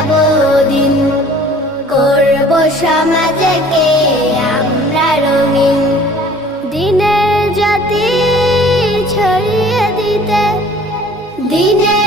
যাব দিন, করব সমাজকে আমরা রঙিন। দিনের জ্যোতি ছড়িয়ে দিতে, দিনের